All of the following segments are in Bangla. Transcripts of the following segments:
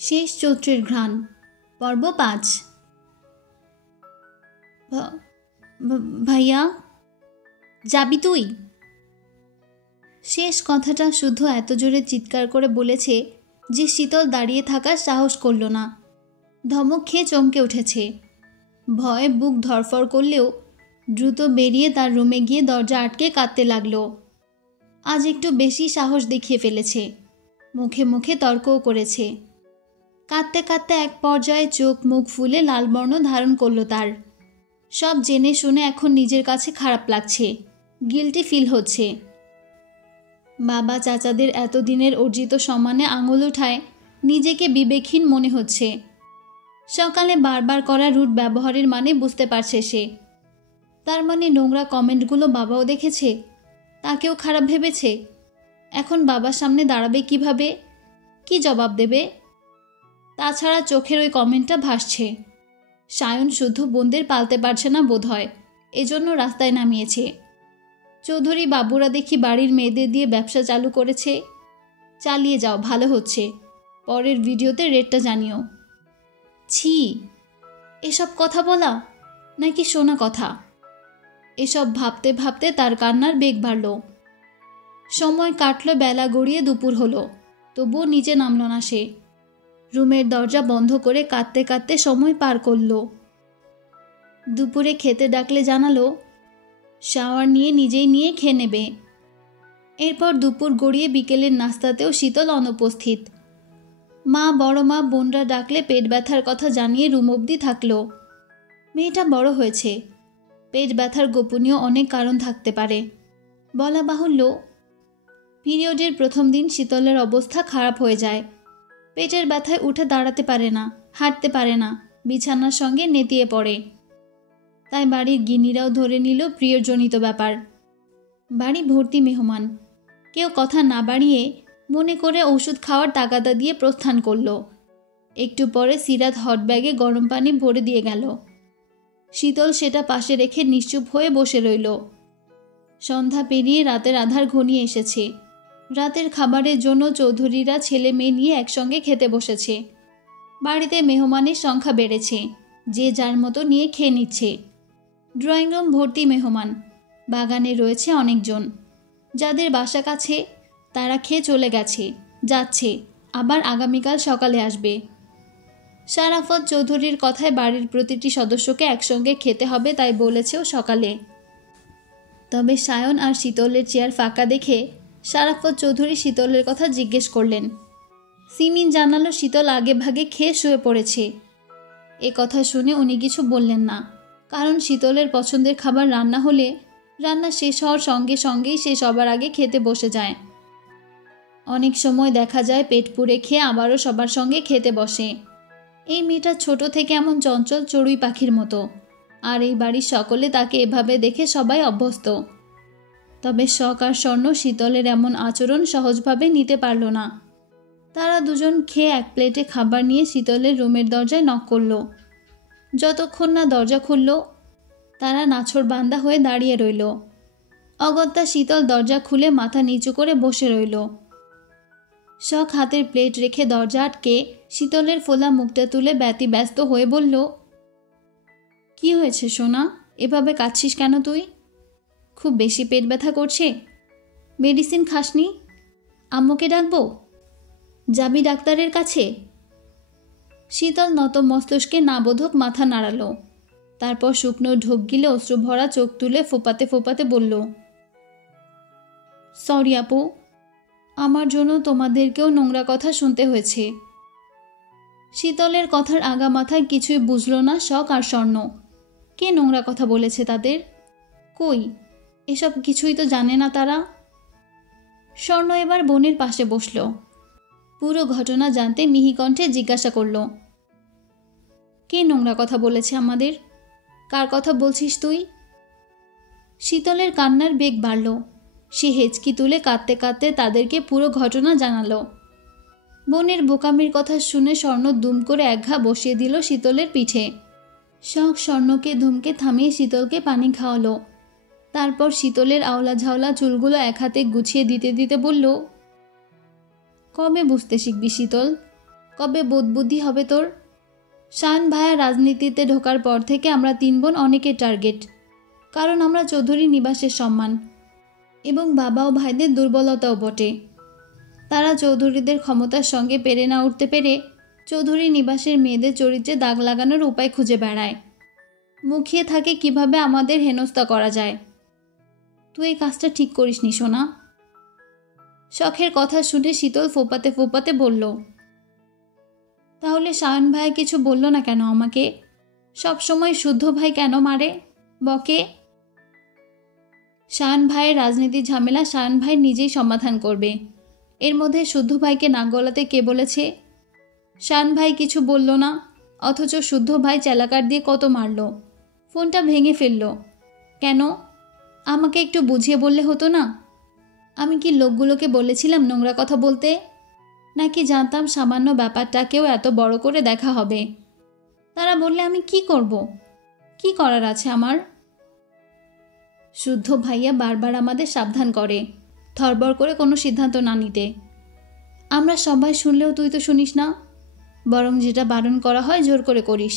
শেষ চৈত্রের ঘ্রাণ পর্ব ৫। ভাইয়া যাবি তুই? শেষ কথাটা শুদ্ধ এত জোরে চিৎকার করে বলেছে যে শীতল দাঁড়িয়ে থাকার সাহস করল না। ধমক খেয়ে চমকে উঠেছে। ভয়ে বুক ধরফর করলেও দ্রুত বেরিয়ে তার রুমে গিয়ে দরজা আটকে কাঁদতে লাগলো। আজ একটু বেশি সাহস দেখিয়ে ফেলেছে। মুখে মুখে তর্কও করেছে। কাঁদতে কাঁদতে এক পর্যায়ে চোখ মুখ ফুলে লাল বর্ণ ধারণ করল তার। সব জেনে শুনে এখন নিজের কাছে খারাপ লাগছে, গিল্টি ফিল হচ্ছে। বাবা চাচাদের এতদিনের অর্জিত সম্মানে আঙুল উঠায় নিজেকে বিবেকহীন মনে হচ্ছে। সকালে বারবার করা রুট ব্যবহারের মানে বুঝতে পারছে সে। তার মানে নোংরা কমেন্টগুলো বাবাও দেখেছে, তাকেও খারাপ ভেবেছে। এখন বাবার সামনে দাঁড়াবে কিভাবে, কি জবাব দেবে? তাছাড়া চোখের ওই কমেন্টটা ভাসছে। সায়ন শুদ্ধ বোনদের পালতে পারছে না বোধ হয়, এজন্য রাস্তায় নামিয়েছে। চৌধুরী বাবুরা দেখি বাড়ির মেয়েদের দিয়ে ব্যবসা চালু করেছে। চালিয়ে যাও, ভালো হচ্ছে। পরের ভিডিওতে রেটটা জানিও। ছি, এসব কথা বলা নাকি শোনা কথা? এসব ভাবতে ভাবতে তার কান্নার বেগ বাড়ল। সময় কাটল, বেলা গড়িয়ে দুপুর হলো, তবুও নিচে নামল না সে। রুমের দরজা বন্ধ করে কাঁদতে কাঁদতে সময় পার করল। দুপুরে খেতে ডাকলে জানালো শাওয়ার নিয়ে নিজেই নিয়ে খেয়ে নেবে। এরপর দুপুর গড়িয়ে বিকেলের নাস্তাতেও শীতল অনুপস্থিত। মা বড় মা বোনরা ডাকলে পেট ব্যথার কথা জানিয়ে রুম অবধি থাকল। মেয়েটা বড় হয়েছে, পেট ব্যথার গোপনীয় অনেক কারণ থাকতে পারে। বলা বাহুল্য, পিরিয়ডের প্রথম দিন শীতলের অবস্থা খারাপ হয়ে যায়। পেটের ব্যথায় উঠে দাঁড়াতে পারে না, হাঁটতে পারে না, বিছানার সঙ্গে নেতিয়ে পড়ে। তাই বাড়ির গিন্নিরাও ধরে নিল প্রিয়জনিত ব্যাপার। বাড়ি ভর্তি মেহমান। কেউ কথা না বাড়িয়ে মনে করে ওষুধ খাওয়ার তাগাদা দিয়ে প্রস্থান করল। একটু পরে সিরাত হট ব্যাগে গরম পানি ভরে দিয়ে গেল। শীতল সেটা পাশে রেখে নিশ্চুপ হয়ে বসে রইল। সন্ধ্যা পেরিয়ে রাতের আধার ঘনিয়ে এসেছে। রাতের খাবারের জন্য চৌধুরীরা ছেলে মেয়ে নিয়ে একসঙ্গে খেতে বসেছে। বাড়িতে মেহমানের সংখ্যা বেড়েছে, যে যার মতো নিয়ে খেয়ে নিচ্ছে। ড্রয়িং রুম ভর্তি মেহমান। বাগানে রয়েছে অনেকজন। যাদের বাসা কাছে তারা খেয়ে চলে গেছে, যাচ্ছে, আবার আগামীকাল সকালে আসবে। শারাফত চৌধুরীর কথায় বাড়ির প্রতিটি সদস্যকে একসঙ্গে খেতে হবে, তাই বলেছেও সকালে। তবে সায়ন আর শীতলের চেয়ার ফাঁকা দেখে শারাফত চৌধুরী শীতলের কথা জিজ্ঞেস করলেন। সিমিন জানালো শীতল আগে ভাগে খেয়ে শুয়ে পড়েছে। এ কথা শুনে উনি কিছু বললেন না, কারণ শীতলের পছন্দের খাবার রান্না হলে রান্না শেষ হওয়ার সঙ্গে সঙ্গেই সে সবার আগে খেতে বসে যায়। অনেক সময় দেখা যায় পেট পুড়ে খেয়ে আবারও সবার সঙ্গে খেতে বসে। এই মেয়েটা ছোট থেকে এমন চঞ্চল চড়ুই পাখির মতো, আর এই বাড়ির সকলে তাকে এভাবে দেখে সবাই অভ্যস্ত। তবে শখ আর স্বর্ণ শীতলের এমন আচরণ সহজভাবে নিতে পারল না। তারা দুজন খেয়ে এক প্লেটে খাবার নিয়ে শীতলের রুমের দরজায় নক করল। যতক্ষণ না দরজা খুলল, তারা নাছোড়বান্দা হয়ে দাঁড়িয়ে রইল। অগত্যা শীতল দরজা খুলে মাথা নিচু করে বসে রইল। শখ হাতের প্লেট রেখে দরজা আটকে শীতলের ফোলা মুখটা তুলে ব্যতিব্যস্ত হয়ে বলল, কি হয়েছে সোনা, এভাবে কাঁদছিস কেন তুই? খুব বেশি পেট ব্যথা করছে? মেডিসিন খাসনি? আম্মুকে ডাকবো? যাবি ডাক্তারের কাছে? শীতল নত মস্তিষ্কে না বোধক মাথা নাড়াল। তারপর শুকনো ঢোক গিলে অশ্রুভরা চোখ তুলে ফোপাতে ফোপাতে বলল, সরি আপু, আমার জন্য তোমাদেরকেও নোংরা কথা শুনতে হয়েছে। শীতলের কথার আগা মাথায় কিছুই বুঝল না শখ আর স্বর্ণ। কে নোংরা কথা বলেছে তাদের? কই, এসব কিছুই তো জানে না তারা। স্বর্ণ এবার বোনের পাশে বসল। পুরো ঘটনা জানতে মিহি কণ্ঠে জিজ্ঞাসা করল, কে নোংরা কথা বলেছে আমাদের? কার কথা বলছিস তুই? শীতলের কান্নার বেগ বাড়ল। সে হেঁচকি তুলে কাঁদতে কাঁদতে তাদেরকে পুরো ঘটনা জানালো। বোনের বোকামির কথা শুনে স্বর্ণ দুম করে এক ঘা বসিয়ে দিল শীতলের পিঠে। শখ স্বর্ণকে ধুমকে থামিয়ে শীতলকে পানি খাওয়ালো। তারপর শীতলের আওলা ঝাওলা চুলগুলো এক হাতে গুছিয়ে দিতে দিতে বলল, কবে বুঝতে শিখবি শীতল? কবে বোধবুদ্ধি হবে তোর? শান ভাইয়া রাজনীতিতে ঢোকার পর থেকে আমরা 3 বোন অনেকের টার্গেট, কারণ আমরা চৌধুরী নিবাসের সম্মান এবং বাবা ও ভাইদের দুর্বলতাও বটে। তারা চৌধুরীদের ক্ষমতার সঙ্গে পেরে না উঠতে পেরে চৌধুরী নিবাসের মেয়েদের চরিত্রে দাগ লাগানোর উপায় খুঁজে বেড়ায়, মুখিয়ে থাকে কিভাবে আমাদের হেনস্থা করা যায়। তুই এই কাজটা ঠিক করিসনি সোনা। শখের কথা শুনে শীতল ফোপাতে ফোপাতে বলল, তাহলে শায়ন ভাই কিছু বলল না কেন আমাকে? সব সময় শুদ্ধ ভাই কেন মারে বকে? শায়ন ভাইয়ের রাজনীতির ঝামেলা শায়ন ভাই নিজেই সমাধান করবে। এর মধ্যে শুদ্ধ ভাইকে নাক গলাতে কে বলেছে? শায়ন ভাই কিছু বলল না, অথচ শুদ্ধ ভাই চেলাকার দিয়ে কত মারল, ফোনটা ভেঙে ফেলল। কেন? আমাকে একটু বুঝিয়ে বললে হতো না? আমি কি লোকগুলোকে বলেছিলাম নোংরা কথা বলতে? নাকি জানতাম সামান্য ব্যাপারটাকেও এত বড় করে দেখা হবে? তারা বললে আমি কি করব? কি করার আছে আমার? শুদ্ধ ভাইয়া বারবার আমাদের সাবধান করে থরবর করে কোনো সিদ্ধান্ত না নিতে। আমরা সবাই শুনলেও তুই তো শুনিস না, বরং যেটা বারণ করা হয় জোর করে করিস।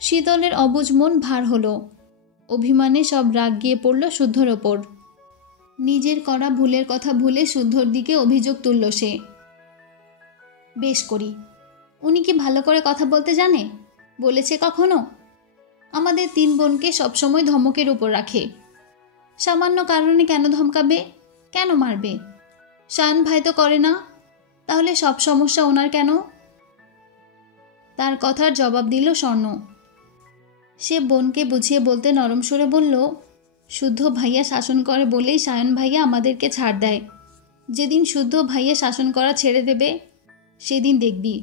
শীতলের অবুঝ মন ভার হলো। অভিমানে সব রাগ গিয়ে পড়ল শুদ্ধর ওপর। নিজের করা ভুলের কথা ভুলে শুদ্ধর দিকে অভিযোগ তুলল সে। বেশ করি, উনি কি ভালো করে কথা বলতে জানে? বলেছে কখনো? আমাদের 3 বোনকে সবসময় ধমকের উপর রাখে। সামান্য কারণে কেন ধমকাবে, কেন মারবে? শায়ন ভাই তো করে না, তাহলে সব সমস্যা ওনার কেন? তার কথার জবাব দিল স্বর্ণ। সে বোনকে বুঝিয়ে বলতে নরম সুরে বলল, শুদ্ধ ভাইয়া শাসন করে বলেই শায়ন ভাইয়া আমাদেরকে ছাড় দেয়। যেদিন শুদ্ধ ভাইয়া শাসন করা ছেড়ে দেবে সেদিন দেখবি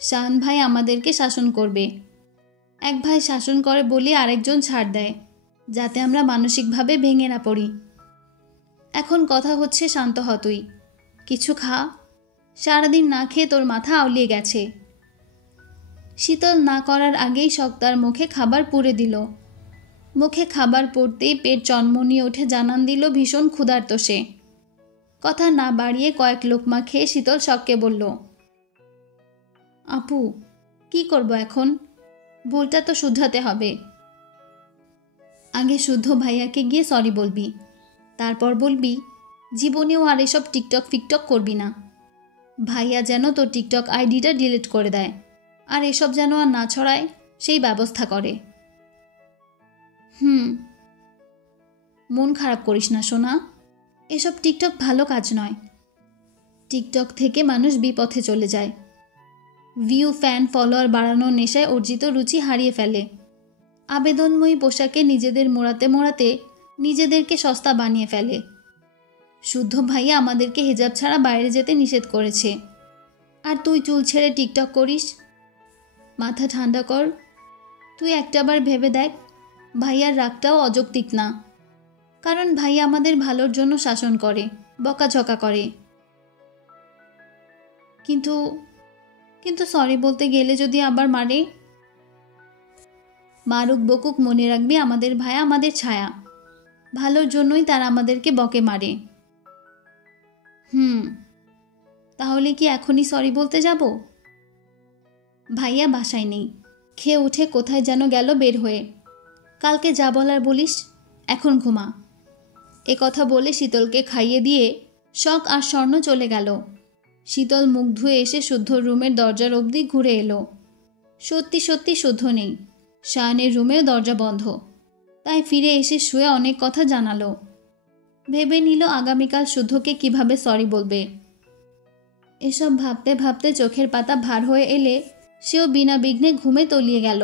শায়ন ভাই আমাদেরকে শাসন করবে। এক ভাই শাসন করে বলে আরেকজন ছাড় দেয়, যাতে আমরা মানসিকভাবে ভেঙে না পড়ি। এখন কথা হচ্ছে শান্ত হ তুই, কিছু খা। সারাদিন না খেয়ে তোর মাথা আউলিয়ে গেছে। শীতল না করার আগেই শখ তার মুখে খাবার পুরে দিল। মুখে খাবার পড়তেই পেট চনমনিয়ে উঠে জানান দিল ভীষণ ক্ষুধার্ত সে। কথা না বাড়িয়ে কয়েক লোকমা খেয়ে শীতল শখকে বলল, আপু, কি করব এখন? ভুলটা তো শুধরাতে হবে। আগে শুদ্ধ ভাইয়াকে গিয়ে সরি বলবি, তারপর বলবি জীবনেও আর এসব টিকটক ফিকটক করবি না। ভাইয়া যেন তোর টিকটক আইডিটা ডিলিট করে দেয়, আর এসব যেন আর না ছড়ায় সেই ব্যবস্থা করে। মন খারাপ করিস না সোনা, এসব টিকটক ভালো কাজ নয়। টিকটক থেকে মানুষ বিপথে চলে যায়। ভিউ, ফ্যান, ফলোয়ার বাড়ানোর নেশায় অর্জিত রুচি হারিয়ে ফেলে। আবেদনময়ী পোশাকে নিজেদের মোড়াতে মোড়াতে নিজেদেরকে সস্তা বানিয়ে ফেলে। শুদ্ধ ভাইয়া আমাদেরকে হিজাব ছাড়া বাইরে যেতে নিষেধ করেছে, আর তুই চুল ছেড়ে টিকটক করিস। মাথা ঠান্ডা কর। তুই একটাবার ভেবে দেখ, ভাইয়ার রাগটাও অযৌক্তিক না, কারণ ভাইয়া আমাদের ভালোর জন্য শাসন করে, বকাঝকা করে। কিন্তু কিন্তু সরি বলতে গেলে যদি আবার মারে? মারুক বকুক, মনে রাখবি আমাদের ভাইয়া আমাদের ছায়া। ভালোর জন্যই তারা আমাদেরকে বকে মারে। তাহলে কি এখনই সরি বলতে যাব? ভাইয়া বাসায় নেই, খেয়ে উঠে কোথায় যেন গেল বের হয়ে। কালকে যা বলার বলিস, এখন ঘুমা। এ কথা বলে শীতলকে খাইয়ে দিয়ে শখ আর স্বর্ণ চলে গেল। শীতল মুখ ধুয়ে এসে শুদ্ধর রুমের দরজার অবধি ঘুরে এলো। সত্যি সত্যি শুদ্ধ নেই, শায়নের রুমেও দরজা বন্ধ। তাই ফিরে এসে শুয়ে অনেক কথা জানালো। ভেবে নিল আগামীকাল শুদ্ধকে কিভাবে সরি বলবে। এসব ভাবতে ভাবতে চোখের পাতা ভার হয়ে এলে সেও বিনা বিঘ্নে ঘুমে তলিয়ে গেল।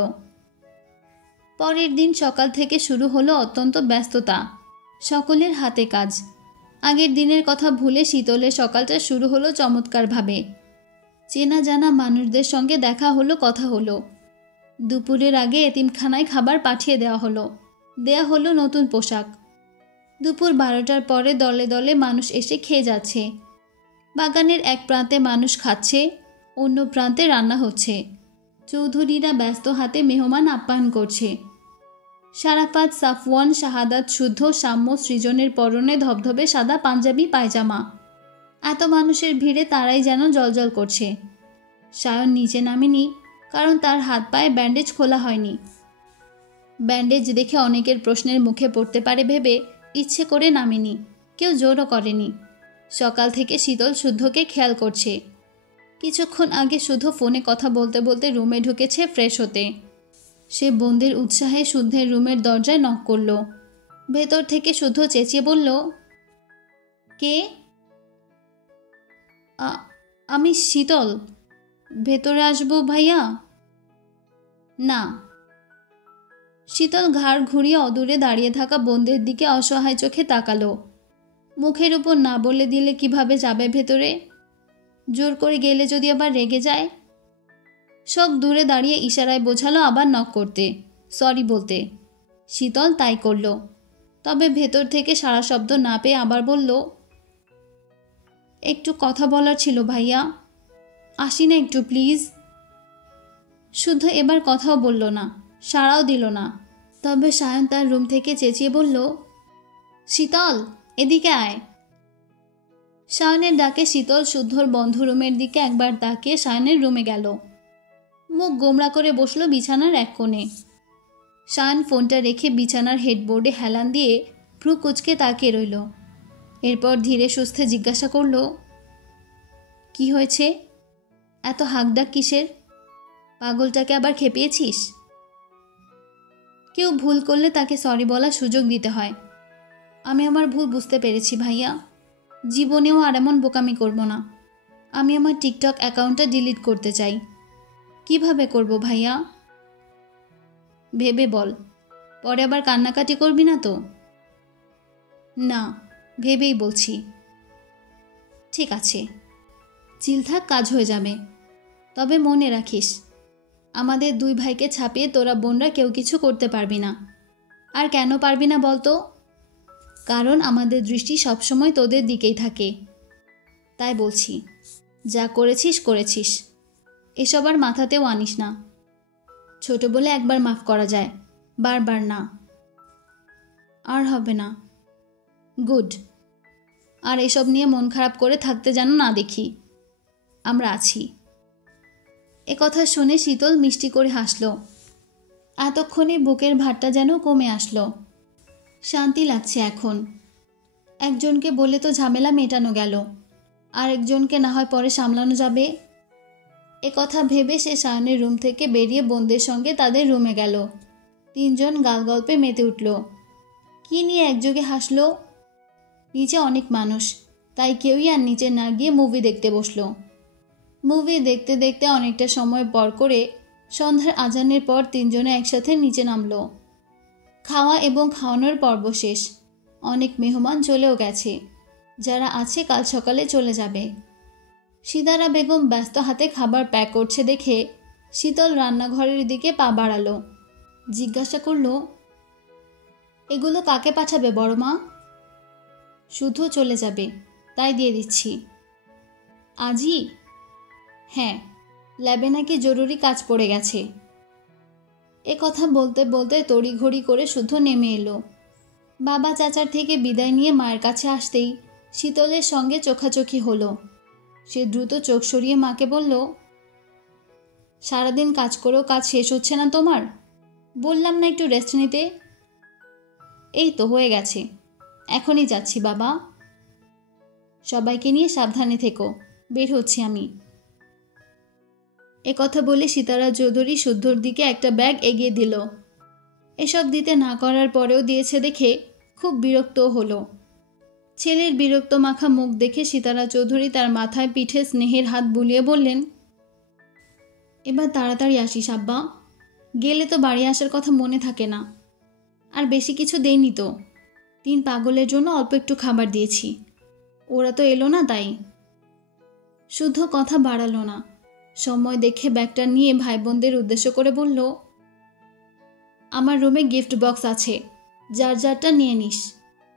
পরের দিন সকাল থেকে শুরু হলো অত্যন্ত ব্যস্ততা, সকলের হাতে কাজ। আগের দিনের কথা ভুলে শীতলের সকালটা শুরু হলো চমৎকারভাবে। চেনা জানা মানুষদের সঙ্গে দেখা হলো, কথা হলো। দুপুরের আগে এতিমখানায় খাবার পাঠিয়ে দেওয়া হলো নতুন পোশাক। দুপুর 12টার পরে দলে দলে মানুষ এসে খেয়ে যাচ্ছে। বাগানের এক প্রান্তে মানুষ খাচ্ছে, অন্য প্রান্তে রান্না হচ্ছে। চৌধুরীরা ব্যস্ত হাতে মেহমান আপ্যায়ন করছে। শারাফাত, সাফওয়ান, শাহাদাত, শুদ্ধ, সাম্য, সৃজনের পরনে ধবধবে সাদা পাঞ্জাবি পায়জামা। এত মানুষের ভিড়ে তারাই যেন জ্বলজ্বল করছে। সায়ন নিচে নামেনি, কারণ তার হাত পায়ে ব্যান্ডেজ খোলা হয়নি। ব্যান্ডেজ দেখে অনেকের প্রশ্নের মুখে পড়তে পারে ভেবে ইচ্ছে করে নামেনি, কেউ জোরও করেনি। সকাল থেকে শীতল শুদ্ধকে খেয়াল করছে। কিছুক্ষণ আগে শুদ্ধ ফোনে কথা বলতে বলতে রুমে ঢুকেছে ফ্রেশ হতে। সে বন্দির উৎসাহে শুদ্ধের রুমের দরজায় নক করল। ভেতর থেকে শুদ্ধ চেঁচিয়ে বলল, কে? আমি শীতল, ভেতরে আসবো ভাইয়া? না। শীতল ঘাড় ঘুরিয়ে অদূরে দাঁড়িয়ে থাকা বন্দির দিকে অসহায় চোখে তাকালো। মুখের উপর না বলে দিলে কিভাবে যাবে ভেতরে? জোর করে গেলে যদি আবার রেগে যায়? শখ দূরে দাঁড়িয়ে ইশারায় বোঝালো আবার নক করতে, সরি বলতে। শীতল তাই করল। তবে ভেতর থেকে সারা শব্দ না পেয়ে আবার বলল, একটু কথা বলার ছিল ভাইয়া, আসি না একটু প্লিজ? শুদ্ধ এবার কথাও বলল না, সাড়াও দিল না। তবে সায়ন তার রুম থেকে চেঁচিয়ে বলল, শীতল এদিকে আয়। সায়নের ডাকে শীতল শুদ্ধর বন্ধ রুমের দিকে একবার তাকিয়ে সায়নের রুমে গেল। মুখ গোমড়া করে বসল বিছানার এক কোণে। সায়ন ফোনটা রেখে বিছানার হেডবোর্ডে হেলান দিয়ে ভ্রু কুচকে তাকিয়ে রইল। এরপর ধীরে সুস্থে জিজ্ঞাসা করল, কি হয়েছে? এত হাঁকডাক কিসের? পাগলটাকে আবার খেপিয়েছিস? কেউ ভুল করলে তাকে সরি বলার সুযোগ দিতে হয়। আমি আমার ভুল বুঝতে পেরেছি ভাইয়া, জীবনেও আর এমন বোকামি করব না। আমি আমার টিকটক অ্যাকাউন্টটা ডিলিট করতে চাই। কিভাবে করব ভাইয়া? ভেবে বল, পরে আবার কান্নাকাটি করবি না তো? না, ভেবেই বলছি। ঠিক আছে, চিল থাক, কাজ হয়ে যাবে। তবে মনে রাখিস, আমাদের দুই ভাইকে ছাপিয়ে তোরা বোনরা কেউ কিছু করতে পারবি না। আর কেন পারবি না বলতো? কারণ আমাদের দৃষ্টি সবসময় তোদের দিকেই থাকে। তাই বলছি, যা করেছিস করেছিস, এসব আর মাথাতেও আনিস না। ছোট বলে একবার মাফ করা যায়, বারবার না। আর হবে না। গুড। আর এসব নিয়ে মন খারাপ করে থাকতে যেন না দেখি। আমরা আছি। কথা শুনে শীতল মিষ্টি করে হাসল। এতক্ষণে বুকের ভারটা যেন কমে আসলো। শান্তি লাগছে এখন। একজনকে বলে তো ঝামেলা মেটানো গেল, আর একজনকে না হয় পরে সামলানো যাবে। কথা ভেবে সে সায়নের রুম থেকে বেরিয়ে বোনদের সঙ্গে তাদের রুমে গেল। তিনজন গালগল্পে মেতে উঠল। কি নিয়ে একযোগে হাসল? নিচে অনেক মানুষ, তাই কেউই আর নিচে না গিয়ে মুভি দেখতে বসল। মুভি দেখতে দেখতে অনেকটা সময় পর করে সন্ধ্যার আজানের পর তিনজনে একসাথে নিচে নামল। খাওয়া এবং খাওয়ানোর পর্ব শেষ। অনেক মেহমান চলেও গেছে, যারা আছে কাল সকালে চলে যাবে। সিতারা বেগম ব্যস্ত হাতে খাবার প্যাক করছে দেখে শীতল রান্নাঘরের দিকে পা বাড়ালো। জিজ্ঞাসা করল, এগুলো কাকে পাঠাবে বড় মা? শুধু চলে যাবে, তাই দিয়ে দিচ্ছি। আজই? হ্যাঁ, ল্যাবে নাকি জরুরি কাজ পড়ে গেছে। কথা বলতে বলতে তড়িঘড়ি করে শুদ্ধ নেমে এলো। বাবা চাচার থেকে বিদায় নিয়ে মায়ের কাছে আসতেই শীতলের সঙ্গে চোখাচোখি হলো। সে দ্রুত চোখ সরিয়ে মাকে বলল, সারাদিন কাজ করেও কাজ শেষ হচ্ছে না তোমার? বললাম না একটু রেস্ট নিতে? এই তো হয়ে গেছে, এখনই যাচ্ছি বাবা। সবাইকে নিয়ে সাবধানে থেকো, বের হচ্ছি আমি। কথা বলে সিতারা চৌধুরী শুদ্ধর দিকে একটা ব্যাগ এগিয়ে দিল। এসব দিতে না করার পরেও দিয়েছে দেখে খুব বিরক্ত হলো। ছেলের বিরক্ত মাখা মুখ দেখে সিতারা চৌধুরী তার মাথায় পিঠে স্নেহের হাত বুলিয়ে বললেন, এবার তাড়াতাড়ি আসিস আব্বা, গেলে তো বাড়ি আসার কথা মনে থাকে না। আর বেশি কিছু দেইনি তো, 3 পাগলের জন্য অল্প একটু খাবার দিয়েছি, ওরা তো এলো না তাই। শুদ্ধ কথা বাড়ালো না, সময় দেখে ব্যাগটা নিয়ে ভাই বোনদের উদ্দেশ্য করে বলল, আমার রুমে গিফট বক্স আছে, যার যারটা নিয়ে নিস।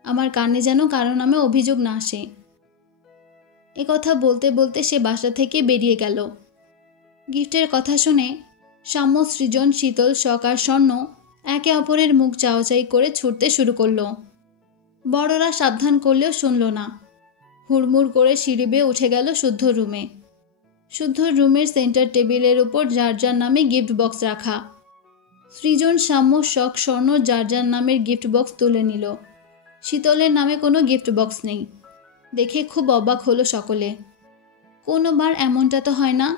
আমার কানে যেন কারো নামে অভিযোগ না আসে। কথা বলতে বলতে সে বাসা থেকে বেরিয়ে গেল। গিফটের কথা শুনে সাম্য, সৃজন, শীতল, শখ আর স্বর্ণ একে অপরের মুখ চাওয়াচাই করে ছুটতে শুরু করলো। বড়রা সাবধান করলেও শুনল না। হুড়মুড় করে সিঁড়ি বেয়ে উঠে গেল শুদ্ধ রুমে। শুদ্ধ রুমের সেন্টার টেবিলের ওপর যার যার নামে গিফট বক্স রাখা। সৃজন, সাম্য, শখ, স্বর্ণ যার যার নামের গিফট বক্স তুলে নিল। শীতলের নামে কোনো গিফট বক্স নেই। দেখে খুব অবাক হলো সকলে। কোনোবার এমনটা তো হয় না।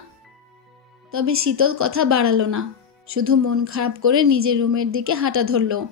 তবে শীতল কথা বাড়ালো না, শুধু মন খারাপ করে নিজের রুমের দিকে হাঁটা ধরল।